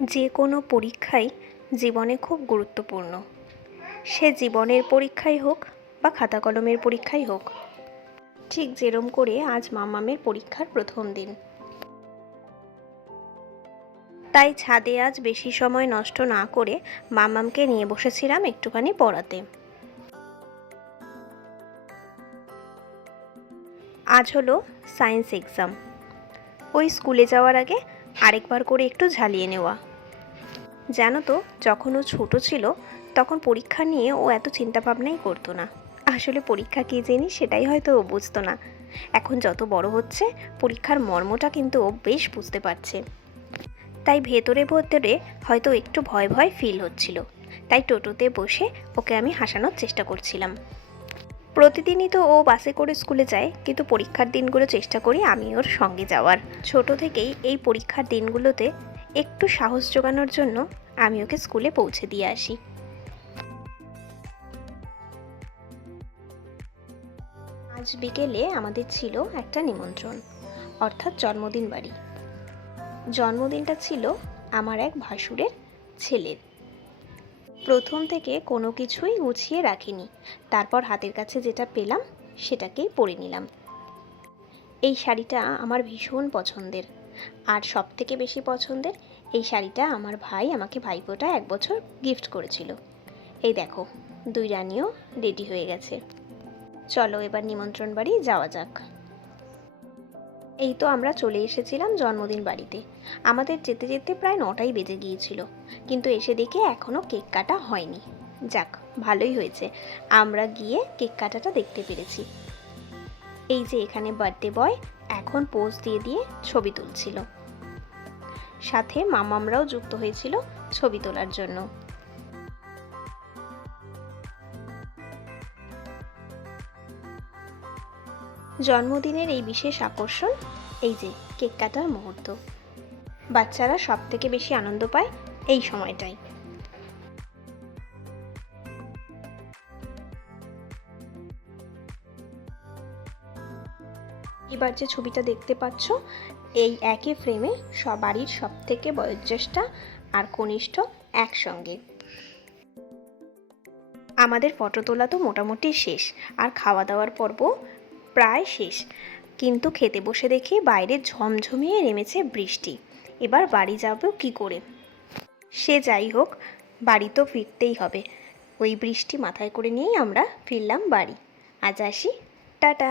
যে কোনো পরীক্ষাই জীবনে খুব গুরুত্বপূর্ণ। সে জীবনের পরীক্ষাই হোক বা খাতা কলমের পরীক্ষাই হোক। ঠিক যেরম করে আজ মামামের পরীক্ষার প্রথম দিন, তাই ছাদে আজ বেশি সময় নষ্ট না করে মামামকে নিয়ে বসেছিলাম একটুখানি পড়াতে। আজ হলো সায়েন্স এক্সাম। ওই স্কুলে যাওয়ার আগে আরেকবার করে একটু ঝালিয়ে নেওয়া। জানো তো, যখন ও ছোট ছিল তখন পরীক্ষা নিয়ে ও এত চিন্তাভাবনাই করতো না। আসলে পরীক্ষা কী জিনিস সেটাই হয়তো ও বুঝতো না। এখন যত বড় হচ্ছে পরীক্ষার মর্মটা কিন্তু ও বেশ বুঝতে পারছে। তাই ভেতরে ভেতরে হয়তো একটু ভয় ভয় ফিল হচ্ছিল। তাই টোটোতে বসে ওকে আমি হাসানোর চেষ্টা করছিলাম। প্রতিদিনই তো ও বাসে করে স্কুলে যায়, কিন্তু পরীক্ষার দিনগুলো চেষ্টা করি আমি ওর সঙ্গে যাওয়ার। ছোট থেকেই এই পরীক্ষার দিনগুলোতে একটু সাহস জোগানোর জন্য আমি ওকে স্কুলে পৌঁছে দিয়ে আসি। আজ বিকেলে আমাদের ছিল একটা নিমন্ত্রণ, অর্থাৎ জন্মদিন বাড়ি। জন্মদিনটা ছিল আমার এক ভাসুরের ছেলের। প্রথম থেকে কোনো কিছুই গুছিয়ে রাখিনি, তারপর হাতের কাছে যেটা পেলাম সেটাকেই পরে নিলাম। এই শাড়িটা আমার ভীষণ পছন্দের, আর সব থেকে বেশি পছন্দের এই শাড়িটা আমার ভাই আমাকে ভাইফোঁটা 1 বছর গিফট করেছিল। এই দেখো, দুই রানিও রেডি হয়ে গেছে। চলো এবার নিমন্ত্রণ বাড়ি যাওয়া যাক। এই তো আমরা চলে এসেছিলাম জন্মদিন বাড়িতে। আমাদের যেতে যেতে প্রায় 9টাই বেজে গিয়েছিল, কিন্তু এসে দেখে এখনও কেক কাটা হয়নি। যাক, ভালোই হয়েছে, আমরা গিয়ে কেক কাটাটা দেখতে পেরেছি। এই যে এখানে বার্থডে বয় এখন পোজ দিয়ে দিয়ে ছবি তুলছিল, সাথে মামামরাও যুক্ত হয়েছিল ছবি তোলার জন্য। জন্মদিনের এই বিশেষ আকর্ষণ এই যে কেক কাটার মুহূর্ত। বাচ্চারা সব থেকে বেশি আনন্দ পায় এই সময়টাই। এবার যে ছবিটা দেখতে পাচ্ছ, এই একই ফ্রেমে বাড়ির সব থেকে বয়োজ্যেষ্ঠা আর কনিষ্ঠ একসঙ্গে। আমাদের ফটো তোলা তো মোটামুটি শেষ, আর খাওয়া দাওয়ার পর্ব প্রায় শেষ, কিন্তু খেতে বসে দেখি বাইরে ঝমঝমিয়ে নেমেছে বৃষ্টি। এবার বাড়ি যাব কি করে? সে যাই হোক, বাড়ি তো ফিরতেই হবে। ওই বৃষ্টি মাথায় করে নিয়েই আমরা ফিরলাম বাড়ি। আজ আসি, টাটা।